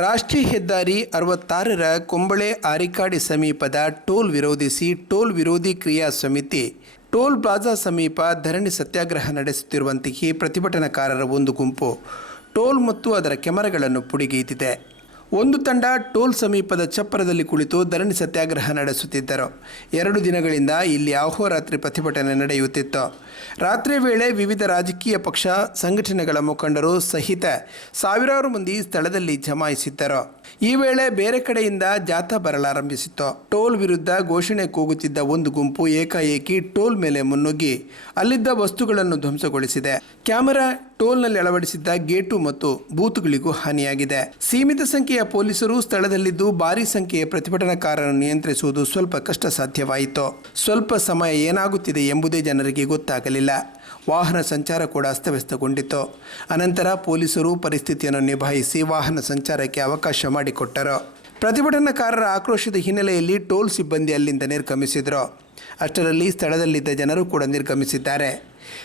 ರಾಷ್ಟ್ರೀಯ ಹೆದ್ದಾರಿ ಅರವತ್ತಾರರ ಕೊಂಬಳೆ ಆರಿಕಾಡಿ ಸಮೀಪದ ಟೋಲ್ ವಿರೋಧಿಸಿ ಟೋಲ್ ವಿರೋಧಿ ಕ್ರಿಯಾ ಸಮಿತಿ, ಟೋಲ್ ಪ್ಲಾಜಾ ಸಮೀಪ ಧರಣಿ ಸತ್ಯಾಗ್ರಹ ನಡೆಸುತ್ತಿರುವಂತೆಯೇ ಪ್ರತಿಭಟನಾಕಾರರ ಒಂದು ಗುಂಪು. ಟೋಲ್ ಮತ್ತು ಅದರ ಕ್ಯಾಮರಾಗಳನ್ನು ಪುಡಿಗೈದಿದೆ. ಒಂದು ತಂಡ ಟೋಲ್ ಸಮೀಪದ ಚಪ್ಪರದಲ್ಲಿ ಕುಳಿತು ಧರಣಿ ಸತ್ಯಾಗ್ರಹ ನಡೆಸುತ್ತಿದ್ದರು. ಎರಡು ದಿನಗಳಿಂದ ಇಲ್ಲಿ ಅಹೋರಾತ್ರಿ ಪ್ರತಿಭಟನೆ ನಡೆಯುತ್ತಿತ್ತು. ರಾತ್ರಿ ವೇಳೆ ವಿವಿಧ ರಾಜಕೀಯ ಪಕ್ಷ, ಸಂಘಟನೆಗಳ ಮುಖಂಡರು ಸಹಿತ ಸಾವಿರಾರು ಮಂದಿ ಸ್ಥಳದಲ್ಲಿ ಜಮಾಯಿಸಿದ್ದರು. ಈ ವೇಳೆ ಬೇರೆ ಕಡೆಯಿಂದ ಜಾಥಾ ಬರಲಾರಂಭಿಸಿತ್ತು. ಟೋಲ್ ವಿರುದ್ಧ ಘೋಷಣೆ ಕೂಗುತ್ತಿದ್ದ ಒಂದು ಗುಂಪು ಏಕಾಏಕಿ ಟೋಲ್ ಮೇಲೆ ಮುನ್ನುಗ್ಗಿ ಅಲ್ಲಿದ್ದ ವಸ್ತುಗಳನ್ನು ಧ್ವಂಸಗೊಳಿಸಿದೆ. ಕ್ಯಾಮೆರಾ ಟೋಲ್ನಲ್ಲಿ ಅಳವಡಿಸಿದ್ದ ಗೇಟು ಮತ್ತು ಬೂತ್ಗಳಿಗೂ ಹಾನಿಯಾಗಿದೆ. ಸೀಮಿತ ಸಂಖ್ಯೆಯ ಪೊಲೀಸರು ಸ್ಥಳದಲ್ಲಿದ್ದು ಭಾರಿ ಸಂಖ್ಯೆಯ ಪ್ರತಿಭಟನಾಕಾರರನ್ನು ನಿಯಂತ್ರಿಸುವುದು ಸ್ವಲ್ಪ ಕಷ್ಟ ಸಾಧ್ಯವಾಯಿತು ಸ್ವಲ್ಪ ಸಮಯ ಏನಾಗುತ್ತಿದೆ ಎಂಬುದೇ ಜನರಿಗೆ ಗೊತ್ತಾಗಲಿಲ್ಲ. ವಾಹನ ಸಂಚಾರ ಕೂಡ ಅಸ್ತವ್ಯಸ್ತಗೊಂಡಿತು. ಅನಂತರ ಪೊಲೀಸರು ಪರಿಸ್ಥಿತಿಯನ್ನು ನಿಭಾಯಿಸಿ ವಾಹನ ಸಂಚಾರಕ್ಕೆ ಅವಕಾಶ ಮಾಡಿಕೊಟ್ಟರು. ಪ್ರತಿಭಟನಾಕಾರರ ಆಕ್ರೋಶದ ಹಿನ್ನೆಲೆಯಲ್ಲಿ ಟೋಲ್ ಸಿಬ್ಬಂದಿ ಅಲ್ಲಿಂದ ನಿರ್ಗಮಿಸಿದರು. ಅಷ್ಟರಲ್ಲಿ ಸ್ಥಳದಲ್ಲಿದ್ದ ಜನರು ಕೂಡ ನಿರ್ಗಮಿಸಿದ್ದಾರೆ.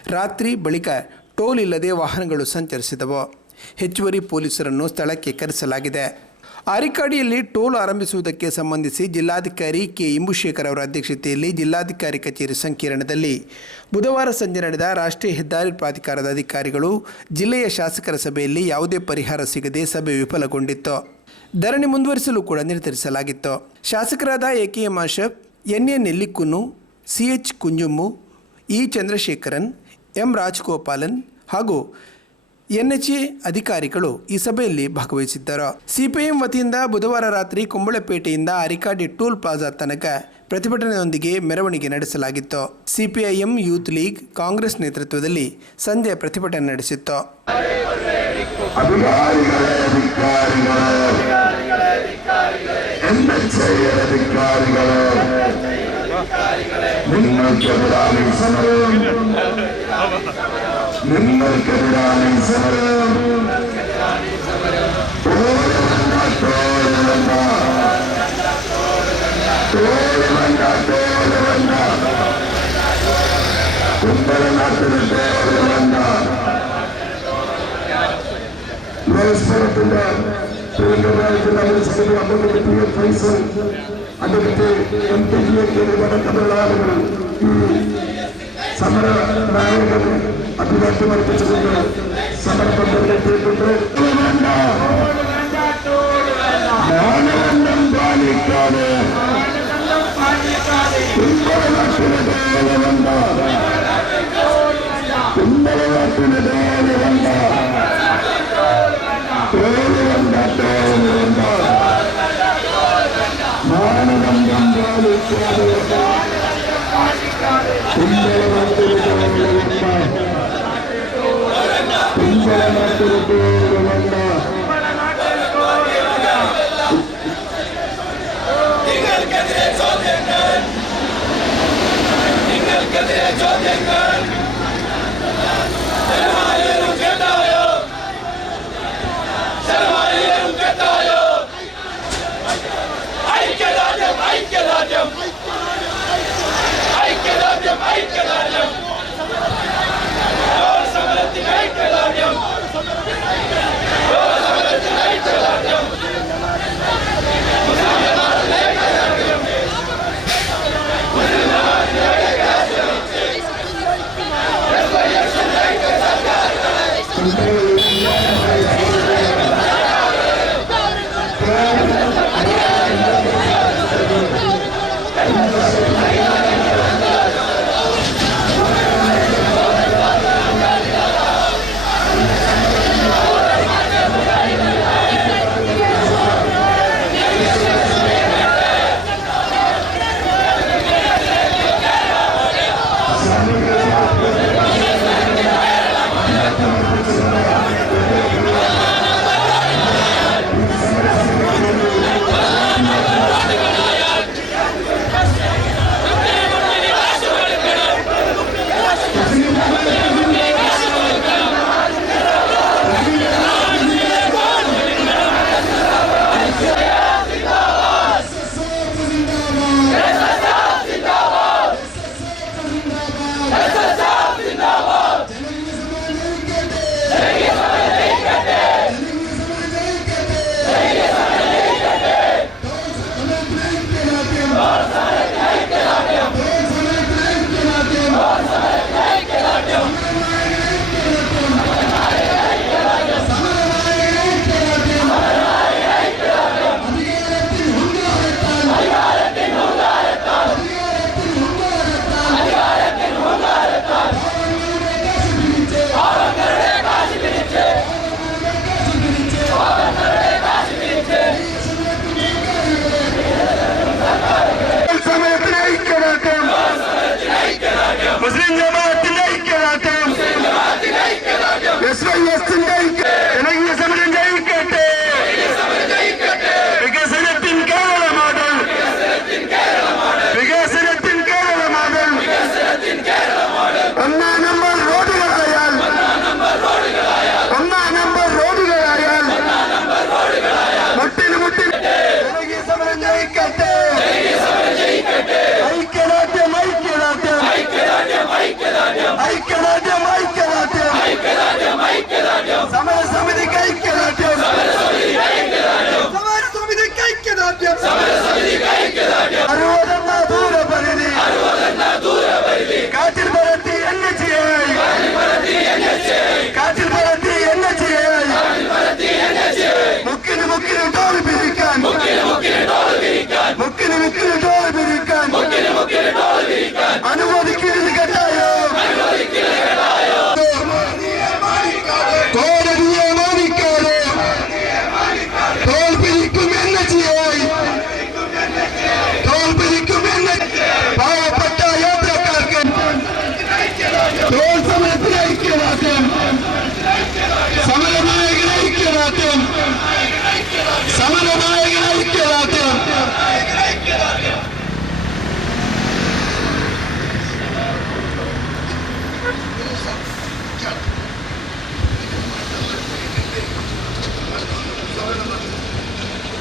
ರಾತ್ರಿ ಬಳಿಕ ಟೋಲ್ ಇಲ್ಲದೆ ವಾಹನಗಳು ಸಂಚರಿಸಿದವು. ಹೆಚ್ಚುವರಿ ಪೊಲೀಸರನ್ನು ಸ್ಥಳಕ್ಕೆ ಕರೆಸಲಾಗಿದೆ. ಅರಿಕಾಡಿಯಲ್ಲಿ ಟೋಲ್ ಆರಂಭಿಸುವುದಕ್ಕೆ ಸಂಬಂಧಿಸಿ ಜಿಲ್ಲಾಧಿಕಾರಿ ಕೆ. ಇಂಬುಶೇಖರ್ ಅವರ ಅಧ್ಯಕ್ಷತೆಯಲ್ಲಿ ಜಿಲ್ಲಾಧಿಕಾರಿ ಕಚೇರಿ ಸಂಕೀರ್ಣದಲ್ಲಿ. ಬುಧವಾರ ಸಂಜೆ ನಡೆದ ರಾಷ್ಟ್ರೀಯ ಹೆದ್ದಾರಿ ಪ್ರಾಧಿಕಾರದ ಅಧಿಕಾರಿಗಳು ಜಿಲ್ಲೆಯ ಶಾಸಕರ ಸಭೆಯಲ್ಲಿ ಯಾವುದೇ ಪರಿಹಾರ ಸಿಗದೆ ಸಭೆ ವಿಫಲಗೊಂಡಿತ್ತು. ಧರಣಿ ಮುಂದುವರಿಸಲು ಕೂಡ ನಿರ್ಧರಿಸಲಾಗಿತ್ತು. ಶಾಸಕರಾದ A. K. M. Ashraf, N. A. Nellikunnu, C. H. Kunjummu E. Chandrasekharan M Rajagopalan ಹಾಗೂ ಎನ್ಎಚ್ಎ ಅಧಿಕಾರಿಗಳು ಈ ಸಭೆಯಲ್ಲಿ ಭಾಗವಹಿಸಿದ್ದರು ಸಿಪಿಎಂ ವತಿಯಿಂದ ಬುಧವಾರ ರಾತ್ರಿ ಕುಂಬಳಪೇಟೆಯಿಂದ ಅರಿಕಾಡಿ ಟೋಲ್ ಪ್ಲಾಜಾ ತನಕ ಪ್ರತಿಭಟನೆಯೊಂದಿಗೆ ಮೆರವಣಿಗೆ ನಡೆಸಲಾಗಿತ್ತು ಸಿಪಿಐಎಂ ಯೂತ್ ಲೀಗ್ ಕಾಂಗ್ರೆಸ್ ನೇತೃತ್ವದಲ್ಲಿ ಸಂಜೆ ಪ್ರತಿಭಟನೆ ನಡೆಸಿತ್ತು നിങ്ങൾക്കെതിരാണ് സമരം കുമ്പലനാട്ടിന് വേണ്ട പരസ്പരത്തിന്റെ പൂർണമായിട്ട് നമ്മുടെ സമയം അന്നത്തെ കിട്ടിയ ഫൈസൽ അന്നത്തെ എം പി ജി എന്നിവരുടെ ആളുകൾ ഈ സമര നായകൻ അഭിവാദ്യമർപ്പിച്ചുകൊണ്ട് സമരബന്ധത്തിലെത്തിയിട്ടുണ്ട് മാനദണ്ഡം പാലിക്കാതെ കുമ്പളനാട്ടിന് ദേവ വന്ന കുമ്പളനാട്ടിന് ദേവ വന്ന തോൽ വന്ന തോൽ വന്ന മാനദണ്ഡം പാലിക്കാതെ കുമ്പള ഐക്യദാർഢ്യം ഐക്യദാർഢ്യം ഐക്യദാർഢ്യം ഐക്യദാർഢ്യം മുസ്ലിം ജമാഅത്തിന്റെ ഐക്യദാർഢ്യം. എസ് വൈ എസിന്റെ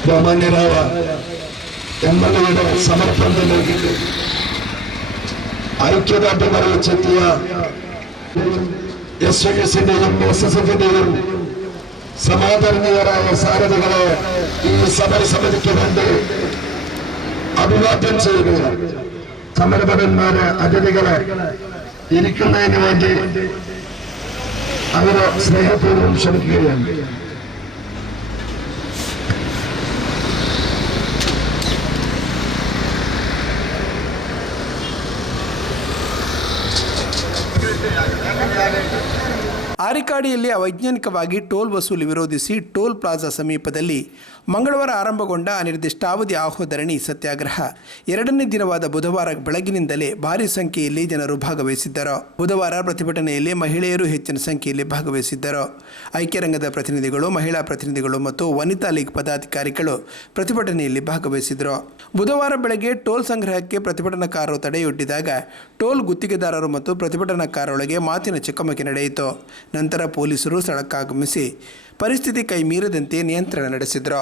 ബഹുമാന്യരായ എം എൽ എയുടെ സമർപ്പണത്തിലേക്ക് ഐക്യദാർഢ്യം അറിയിച്ചെത്തിയ എസ് ഐ എസിന്റെയും എസ് എസ് എഫിന്റെയും സമാദരണീയരായ സാരഥികളെ ഈ സമരസമിതിക്ക് വേണ്ടി അഭിവാദ്യം ചെയ്യുകയാണ് സമരഭടന്മാരെ അതിഥികളെ ഇരിക്കുന്നതിന് വേണ്ടി അവരെ സ്നേഹപൂർവം ക്ഷണിക്കുകയാണ് ಆರಿಕಾಡಿಯಲ್ಲಿ ಅವೈಜ್ಞಾನಿಕವಾಗಿ ಟೋಲ್ ವಸೂಲಿ ವಿರೋಧಿಸಿ ಟೋಲ್ ಪ್ಲಾಜಾ ಸಮೀಪದಲ್ಲಿ ಮಂಗಳವಾರ ಆರಂಭಗೊಂಡ ಅನಿರ್ದಿಷ್ಟಾವಧಿ ಆಹೋಧರಣಿ ಸತ್ಯಾಗ್ರಹ. ಎರಡನೇ ದಿನವಾದ ಬುಧವಾರ ಬೆಳಗಿನಿಂದಲೇ ಭಾರಿ ಸಂಖ್ಯೆಯಲ್ಲಿ ಜನರು ಭಾಗವಹಿಸಿದ್ದರು. ಬುಧವಾರ ಪ್ರತಿಭಟನೆಯಲ್ಲಿ ಮಹಿಳೆಯರು ಹೆಚ್ಚಿನ ಸಂಖ್ಯೆಯಲ್ಲಿ ಭಾಗವಹಿಸಿದ್ದರು. ಐಕ್ಯರಂಗದ ಪ್ರತಿನಿಧಿಗಳು, ಮಹಿಳಾ ಪ್ರತಿನಿಧಿಗಳು ಮತ್ತು ವನಿತಾ ಲೀಗ್ ಪದಾಧಿಕಾರಿಗಳು ಪ್ರತಿಭಟನೆಯಲ್ಲಿ ಭಾಗವಹಿಸಿದರು ಬುಧವಾರ ಬೆಳಗ್ಗೆ ಟೋಲ್ ಸಂಗ್ರಹಕ್ಕೆ ಪ್ರತಿಭಟನಾಕಾರರು ತಡೆಯೊಡ್ಡಿದಾಗ, ಟೋಲ್ ಗುತ್ತಿಗೆದಾರರು ಮತ್ತು ಪ್ರತಿಭಟನಾಕಾರರೊಳಗೆ ಮಾತಿನ ಚಕಮಕಿ ನಡೆಯಿತು. ನಂತರ ಪೊಲೀಸರು ಸ್ಥಳಕ್ಕಾಗಮಿಸಿ ಪರಿಸ್ಥಿತಿ ಕೈ ಮೀರದಂತೆ ನಿಯಂತ್ರಣ ನಡೆಸಿದರು.